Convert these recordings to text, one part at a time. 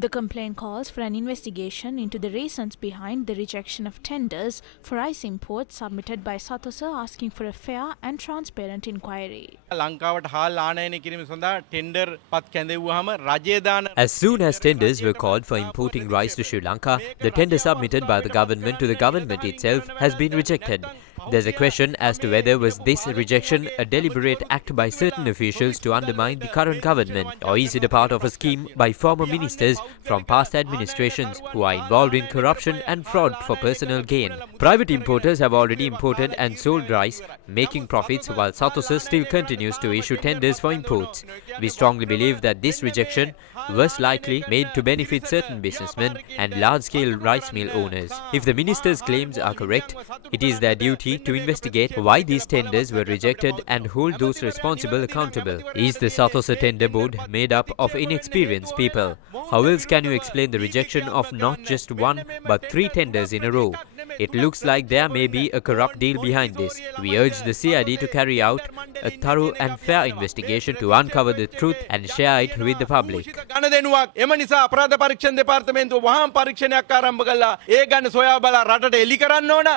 The complaint calls for an investigation into the reasons behind the rejection of tenders for rice imports submitted by Sathosa, asking for a fair and transparent inquiry. ලංකාවට හාල් ආනයනය කිරීම සඳහා tender පත් කැඳෙව්වහම රජය දාන As soon as tenders were called for importing rice to Sri Lanka, the tender submitted by the government to the government itself has been rejected. There's a question as to whether was this rejection a deliberate act by certain officials to undermine the current government, or is it a part of a scheme by former ministers from past administrations who are involved in corruption and fraud for personal gain. Private importers have already imported and sold rice, making profits, while Sathosa still continues to issue tenders for imports. We strongly believe that this rejection was likely made to benefit certain businessmen and large-scale rice mill owners. If the minister's claims are correct, it is their duty to investigate why these tenders were rejected and hold those responsible accountable. Is the Sathosa tender board made up of inexperienced people? How else can you explain the rejection of not just one but 3 tenders in a row? It looks like there may be a corrupt deal behind this. We urge the CID to carry out a thorough and fair investigation to uncover the truth and share it with the public. එම නිසා අපරාධ පරීක්ෂණ දෙපාර්තමේන්තුව වහාම පරීක්ෂණයක් ආරම්භ කළා. ඒ ගැන සොයා බලා රටට එලි කරන්න ඕන.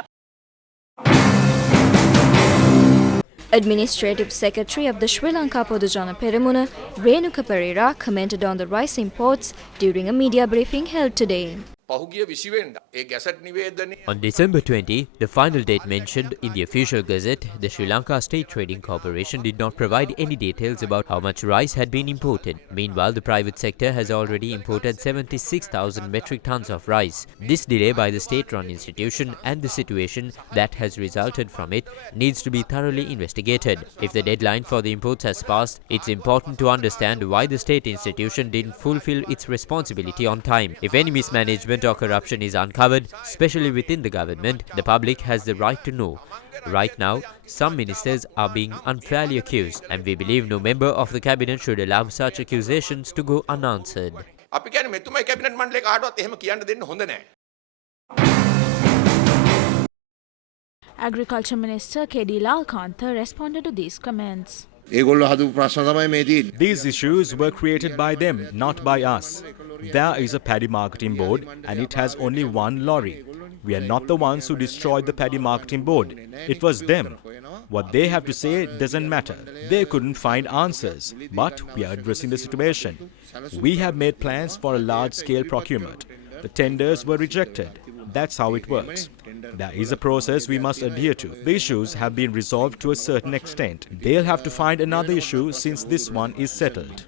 Administrative Secretary of the Sri Lanka Podujana Peramuna, Renuka Pereira, commented on the rice imports during a media briefing held today. On December 20, the final date mentioned in the official gazette, the Sri Lanka State Trading Corporation did not provide any details about how much rice had been imported. Meanwhile, the private sector has already imported 76,000 metric tons of rice. This delay by the state-run institution and the situation that has resulted from it needs to be thoroughly investigated. If the deadline for the imports has passed, it's important to understand why the state institution didn't fulfill its responsibility on time. If any mismanagement or corruption is uncovered, especially within the government, the public has the right to know. Right now, some ministers are being unfairly accused, and we believe no member of the cabinet should allow such accusations to go unanswered. Agriculture Minister K.D. Lanka responded to these comments. These issues were created by them, not by us. There is a paddy marketing board and it has only one lorry. We are not the ones who destroyed the paddy marketing board. It was them. What they have to say doesn't matter. They couldn't find answers, but we are addressing the situation. We have made plans for a large-scale procurement. The tenders were rejected. That's how it works. There is a process we must adhere to. The issues have been resolved to a certain extent. They'll have to find another issue since this one is settled.